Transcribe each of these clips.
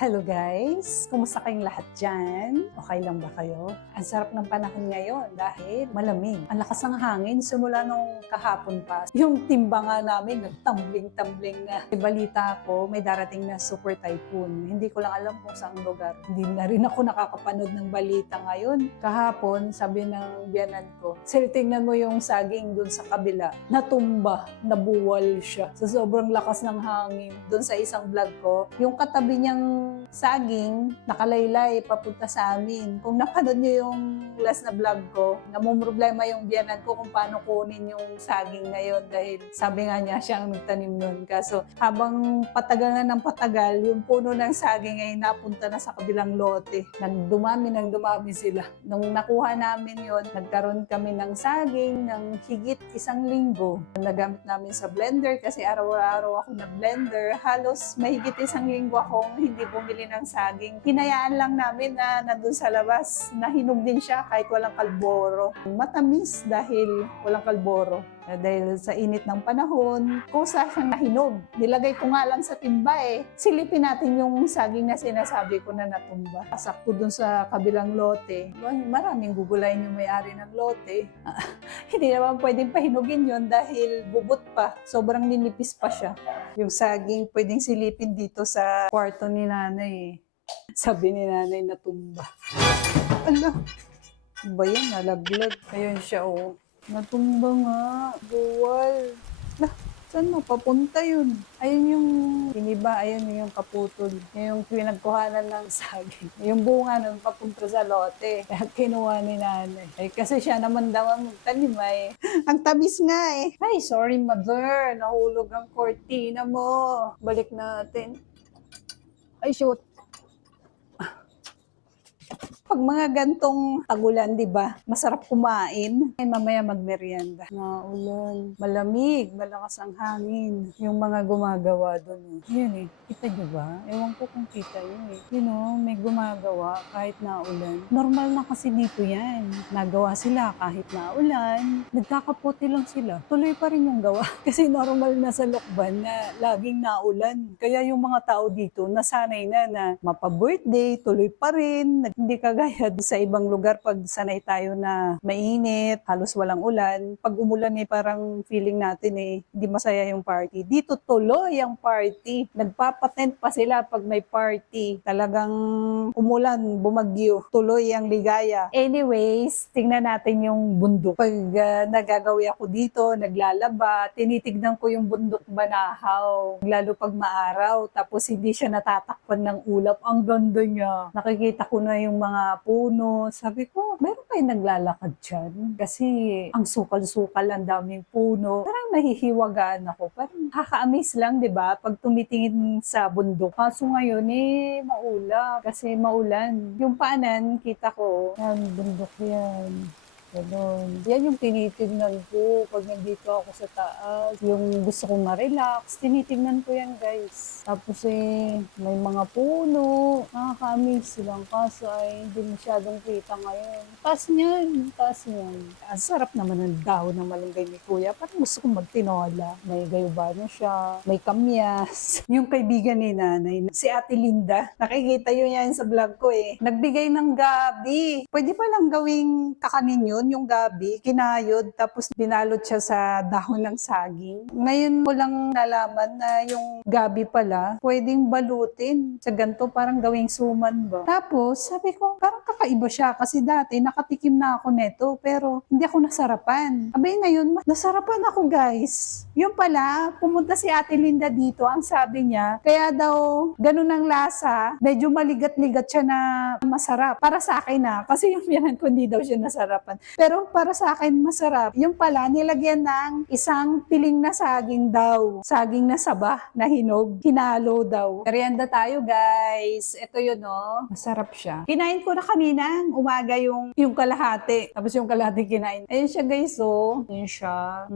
Hello guys! Kumusta kayong lahat dyan? Okay lang ba kayo? Ang sarap ng panahon ngayon dahil malamig. Ang lakas ng hangin simula nung kahapon pa. Yung timba nga namin nagtambling-tambling nga. May balita ko, may darating na super typhoon. Hindi ko lang alam kung saang lugar. Hindi na rin ako nakakapanood ng balita ngayon. Kahapon, sabi ng biyanan ko, "Sir, tingnan mo yung saging dun sa kabila. Natumba, nabuwal siya. Sa sobrang lakas ng hangin. Dun sa isang vlog ko, yung katabi niyang saging, nakalaylay, papunta sa amin. Kung napanood niyo yung last na vlog ko, namumroblema yung biyanan ko kung paano kunin yung saging ngayon dahil sabi nga niya siya ang nagtanim nun. Kaso habang patagal na ng patagal, yung puno ng saging ay napunta na sa kabilang lote. Nang dumami sila. Nung nakuha namin yon, nagkaroon kami ng saging ng higit 1 linggo. Nagamit namin sa blender kasi araw-araw ako nag-blender. Halos mahigit 1 linggo akong hindi bumili ng saging. Hinayaan lang namin na nandun sa labas. Nahinog din siya kahit walang kalboro. Matamis dahil walang kalboro. Dahil sa init ng panahon, kusa siyang nahinog. Nilagay ko nga lang sa timba eh. Silipin natin yung saging na sinasabi ko na natumba. Sakto dun sa kabilang lote. Maraming gugulayin yung may-ari ng lote. Hindi naman pwedeng pahinugin yun dahil bubot pa. Sobrang ninipis pa siya. Yung saging pwedeng silipin dito sa kwarto ni nanay eh. Sabi ni nanay natumba. Ala, ba yan? Nalaglag. Ayun siya oh. Natumba nga. Buwal. Lah, saan mapapunta yun? Ayun yung iniba, ayun yung kaputol. Yung pinagkuhanan ng saging. Yung bunga nun papunta sa lote. Kaya kinuha ni nanay. Eh, kasi siya naman daw ang tanim ay. Ang tamis nga eh. Ay, sorry mother. Nahulog ang cortina mo. Balik natin. Ay, shoot. Pag mga gantong tagulan, di ba? Masarap kumain. Ay, mamaya magmerienda. Maulan, malamig, malakas ang hangin. Yung mga gumagawa doon. Yun eh. Kita nyo ba? Ewan ko kung kita yun eh. You know, may gumagawa kahit naulan. Normal na kasi dito yan. Nagawa sila kahit naulan. Nagkakapote lang sila. Tuloy pa rin yung gawa. Kasi normal na sa Lokban na laging naulan. Kaya yung mga tao dito, nasanay na mapa-birthday, tuloy pa rin. Hindi kagaya sa ibang lugar pag sanay tayo na mainit, halos walang ulan. Pag umulan eh parang feeling natin eh hindi masaya yung party. Dito tuloy ang party. Nagpapatent pa sila pag may party. Talagang umulan, bumagyo. Tuloy ang ligaya. Anyways, tingnan natin yung bundok. Pag nagagawi ako dito, naglalaba, tinitignan ko yung bundok Banahaw. Lalo pag maaraw, tapos hindi siya natatakpan ng ulap. Ang ganda niya. Nakikita ko na yung mga puno. Sabi ko, meron kayo naglalakad dyan? Kasi ang sukal-sukal, ang daming puno. Parang nahihiwagaan ako. Parang nakaka-amaze lang, di ba? Pag tumitingin sa bundok. Kaso ngayon, maulap. Kasi maulan. Yung paanan, kita ko, yan, bundok yan. Ganon. Yan yung tinitignan ko pag nandito ako sa taas. Yung gusto kong ma-relax, tinitignan ko yan guys. Tapos may mga puno. Nakaka-amaze silang kaso ay hindi masyadong kita ngayon. Taas niyan. Ang sarap naman ng dahon ng malunggay ni Kuya. Parang gusto kong magtinola. May gayubano siya, may kamyas. Yung kaibigan ni nanay, si Ate Linda, nakikita yun yan sa vlog ko eh. Nagbigay ng gabi. Pwede pa lang gawing kakanin yun, yung gabi, kinayod, tapos binalot siya sa dahon ng saging. Ngayon ko lang nalaman na yung gabi pala, pwedeng balutin sa ganito, parang gawing suman ba. Tapos, sabi ko, parang kakaiba siya kasi dati nakatikim na ako neto, pero hindi ako nasarapan. Abay ngayon, nasarapan ako guys. Yung pala, pumunta si Ate Linda dito, ang sabi niya, kaya daw ganun ang lasa, medyo maligat-ligat siya na masarap. Para sa akin na, kasi yung biyanan ko hindi daw siya nasarapan. Pero para sa akin masarap. Yung pala, nilagyan ng isang piling na saging daw. Saging na saba, na hinog. Hinalo daw. Merienda tayo guys. Ito yun oh. Masarap siya. Kinain ko na kanina, umaga yung kalahati. Tapos yung kalahati kinain. Ayun siya guys oh. Ayun siya.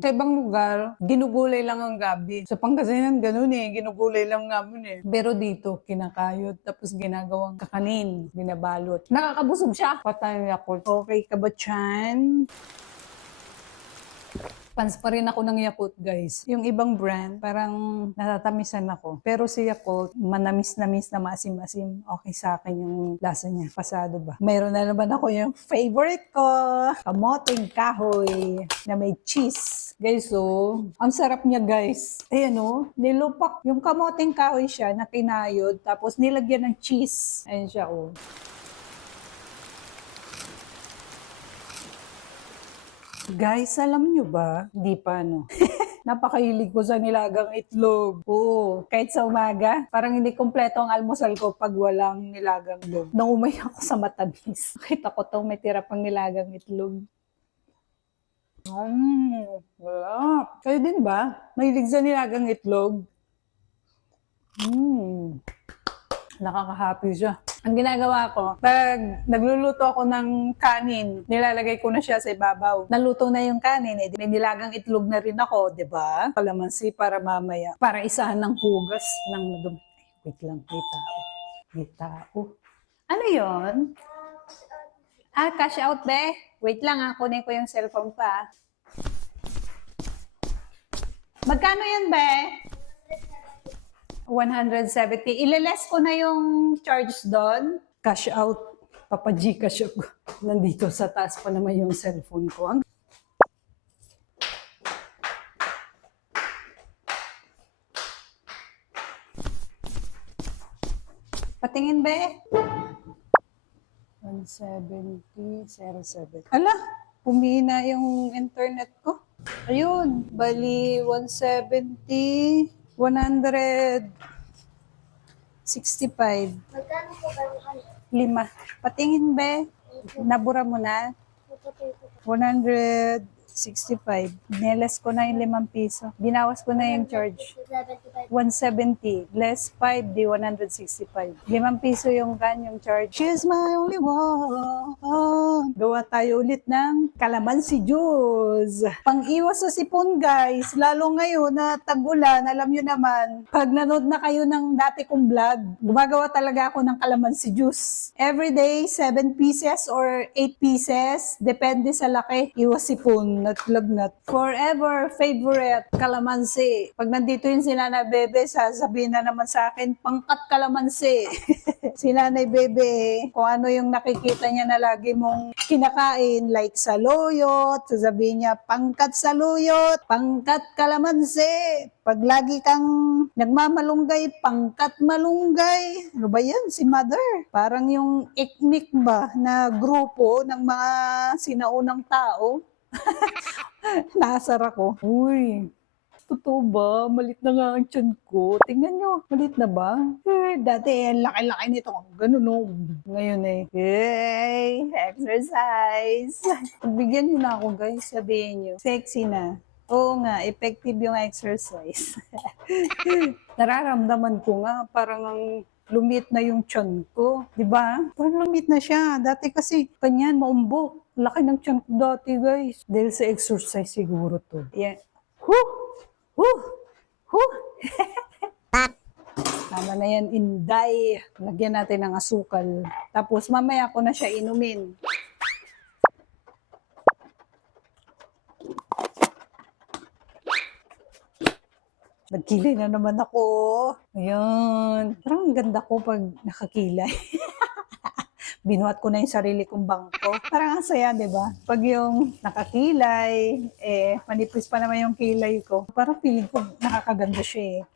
Sa ibang lugar, ginugulay lang ang gabi. Sa Pangasinan, ganun eh. Ginugulay lang namin eh. Pero dito, kinakayod. Tapos ginagawang kakanin. Binabalot. Nakakabusog siya. Patay ako. Okay ka ba, Chan? Fans pa rin ako ng Yakult, guys. Yung ibang brand, parang natatamisan ako. Pero si Yakult, manamis-namis na maasim-asim. Okay sa akin yung lasa niya. Pasado ba? Mayroon na naman ako yung favorite ko. Kamoting kahoy na may cheese. Guys, so, ang sarap niya, guys. Ayan o, nilupak. Yung kamoting kahoy siya na kinayod, tapos nilagyan ng cheese. Ayan siya o. Guys, alam nyo ba? Hindi pa, no? Napakahilig ko sa nilagang itlog. Oo, kahit sa umaga, parang hindi kompleto ang almusal ko pag walang nilagang itlog. Naumay ako sa matamis. Nakita ko to, may tira pang nilagang itlog. Wala. Kayo din ba? Mahilig sa nilagang itlog? Nakaka-happy siya. Ang ginagawa ko, pag nagluluto ako ng kanin, nilalagay ko na siya sa ibabaw. Naluto na yung kanin, may nilagang itlog na rin ako, di ba? Kalamansi para mamaya. Para isahan ng hugas ng madumi. Ay, wait lang, may tao. May tao. Ano yon? Cash out, be? Wait lang, kunin ko yung cellphone pa. Magkano yan, be? 170. Ilales ko na yung charge doon. Cash out. Papa Gcash ako. Nandito sa taas pa naman yung cellphone ko. Patingin be. 170.07. Ala, humina yung internet ko. Ayun, bali 170. 165. Magkano po ba yung 5. Patingin be. Nabura mo na. 165. Nilas ko na yung 5 piso. Binawas ko na yung charge. 170. Less 5, di 165. 5 piso yung kanyang charge. She's my only one. Gawa tayo ulit ng calamansi juice. Pang-iwas sa sipon, guys. Lalo ngayon na tag-ulan, alam nyo naman, pag nanood na kayo ng dati kong vlog, gumagawa talaga ako ng calamansi juice. Every day, 7 pieces or 8 pieces. Depende sa laki. Iwas sipon at lagnat. Forever favorite, calamansi. Pag nandito yung si Nanay Bebe, sasabihin na naman sa akin, pangkat calamansi. Si Nanay Bebe, kung ano yung nakikita niya na lagi mong kinakain, like saluyot, sasabihin niya, pangkat saluyot, pangkat kalamansi. Pag lagi kang nagmamalunggay, pangkat malunggay. Ano ba yan? Si Mother. Parang yung iknik ba na grupo ng mga sinaunang tao. Nasar ako. Uy, totoo ba? Malit na nga ang tiyan ko. Tingnan nyo, malit na ba? Dati, laki-laki nito. Ganun, no? Ngayon Yay! Exercise! Pagbigyan nyo na ako, guys. Sabihin nyo. Sexy na. Oo nga, effective yung exercise. Nararamdaman ko nga, parang ang lumit na yung tiyan ko. Diba? Parang lumit na siya. Dati kasi, kanyan, maumbok. Laki ng tiyan ko dati, guys. Dahil sa exercise siguro to. Yeah. Whew! Whew! Whew! Tama na yan, Inday. Lagyan natin ng asukal. Tapos mamaya ko na siya inumin. Nagkilay na naman ako. Ayan. Parang ang ganda ko pag nakakilay. Binuhat ko na yung sarili kong bangko. Parang ang saya, di ba? Pag yung nakakilay, manipis pa naman yung kilay ko. Parang feeling ko nakakaganda siya eh.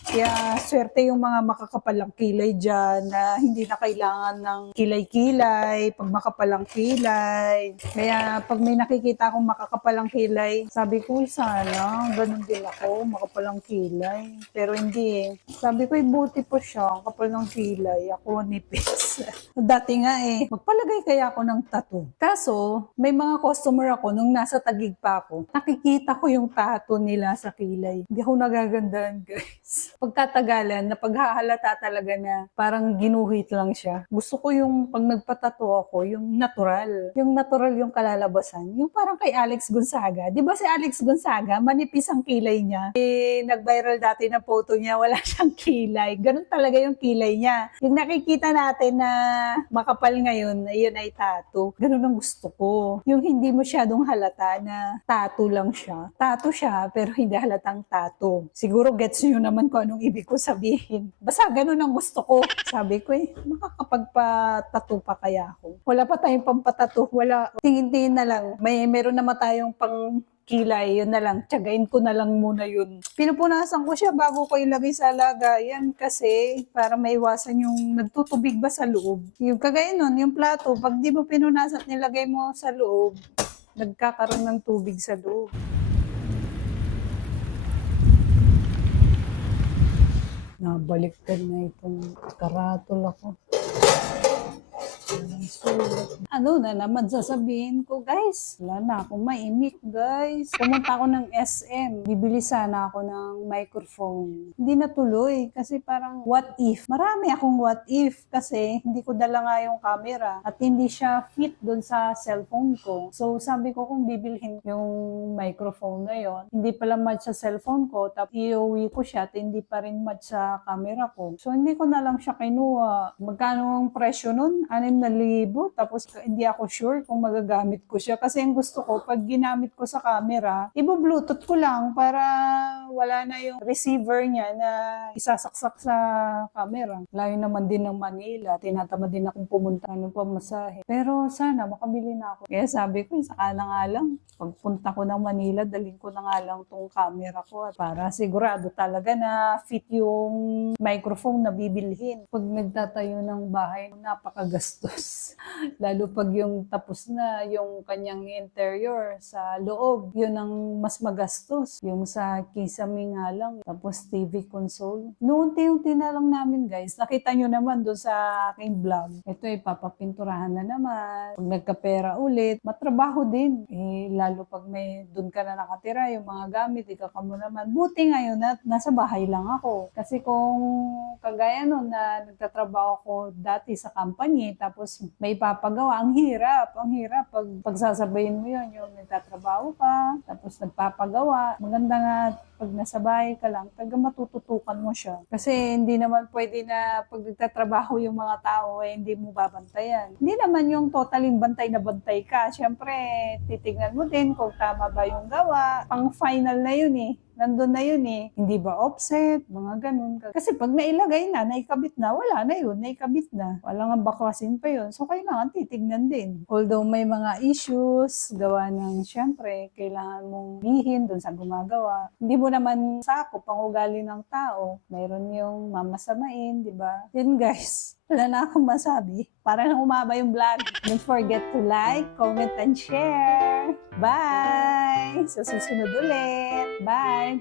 Kaya swerte yung mga makakapalang kilay dyan na hindi na kailangan ng kilay-kilay, pag makapalang kilay. Kaya pag may nakikita akong makakapalang kilay, sabi ko, sana, ganun din ako, makapalang kilay. Pero hindi eh. Sabi ko, buti po siya, kapal ng kilay. Ako nipis. Dati nga magpalagay kaya ako ng tattoo. Kaso, may mga customer ako nung nasa Taguig pa ako. Nakikita ko yung tattoo nila sa kilay. Hindi ako nagagandahan, guys. pagtatagalan na paghahalata talaga na parang ginuhit lang siya. Gusto ko yung pag nagpatato ako, yung natural. Yung natural yung kalalabasan. Yung parang kay Alex Gonzaga. Di ba si Alex Gonzaga, manipis ang kilay niya. Nag-viral dati na photo niya, wala siyang kilay. Ganun talaga yung kilay niya. Yung nakikita natin na makapal ngayon, yun ay tattoo. Ganun ang gusto ko. Yung hindi masyadong halata na tattoo lang siya. Tattoo siya, pero hindi halatang tattoo. Siguro gets nyo naman kung anong ibig ko sabihin. Basta ganun ang gusto ko. Sabi ko makakapagpa-tattoo pa kaya ako. Wala pa tayong pampatattoo. Wala. Tingin-tingin na lang. Meron naman tayong pang kilay, yun na lang, tiyagain ko na lang muna yun. Pinupunasan ko siya bago ko ilagay sa lagayan kasi para maiwasan yung nagtutubig ba sa loob. Yung kagaya nun, yung plato, pag di mo pinunasan at nilagay mo sa loob, nagkakaroon ng tubig sa loob. Nabaliktad na itong karatol ako. Ano na naman sasabihin ko, guys? Wala na akong maimik, guys. Pumunta ako ng SM. Bibili sana ako ng microphone. Hindi natuloy kasi parang what if? Marami akong what if kasi hindi ko dala nga yung camera at hindi siya fit doon sa cellphone ko. So sabi ko kung bibilhin yung microphone na yon, hindi pala match sa cellphone ko, tapos iuwi ko siya at hindi pa rin match sa camera ko. So hindi ko na lang siya kinuha. Magkano ang presyo nun? 6,000. Tapos hindi ako sure kung magagamit ko siya. Kasi ang gusto ko, pag ginamit ko sa camera, ibo-bluetooth ko lang para wala na yung receiver niya na isasaksak sa camera. Layo naman din ng Manila. Tinatamad din akong pumunta ng pamasahe. Pero sana makabili na ako. Kaya sabi ko, saka na nga lang. Pagpunta ko ng Manila, dalhin ko na nga lang tong camera ko para sigurado talaga na fit yung microphone na bibilhin. Pag nagtatayo ng bahay, napakagastos. Lalo pag yung tapos na yung kanyang interior sa loob, yun ang mas magastos. Yung sa kisame nga lang, tapos TV console. Noon-unti na lang namin, guys. Nakita nyo naman doon sa aking vlog. Ito ay papapinturahan na naman. Pag nagkapera ulit, matrabaho din. Lalo pag may doon ka na nakatira, yung mga gamit, ikaka mo naman. Buti ngayon at nasa bahay lang ako. Kasi kung kagaya nun na nagtatrabaho ako dati sa company, tapos may papagawa, ang hirap. Ang hirap pag pagsasabayin mo yun, yung nagtatrabaho ka, tapos nagpapagawa. Maganda nga pag nasa bahay ka lang, taga matututukan mo siya. Kasi hindi naman pwede na pag nagtatrabaho yung mga tao, hindi mo babantayan. Hindi naman yung totaling bantay na bantay ka. Siyempre, titignan mo din kung tama ba yung gawa. Pang final na yun eh. Nandun na yun eh. Hindi ba offset? Mga ganun. Kasi pag nailagay na, naikabit na, wala na yun, naikabit na. Wala nga baklasin pa yun. So, kailangan titignan din. Although may mga issues, gawa ng siyempre, kailangan mong lihin dun sa gumagawa. Hindi mo naman sakop ang ugali ng tao. Mayroon yung mamasamain, di ba? Yun guys. Wala na akong masabi. Para lang umaba yung vlog. Don't forget to like, comment, and share. Bye! Sa susunod ulit. Bye!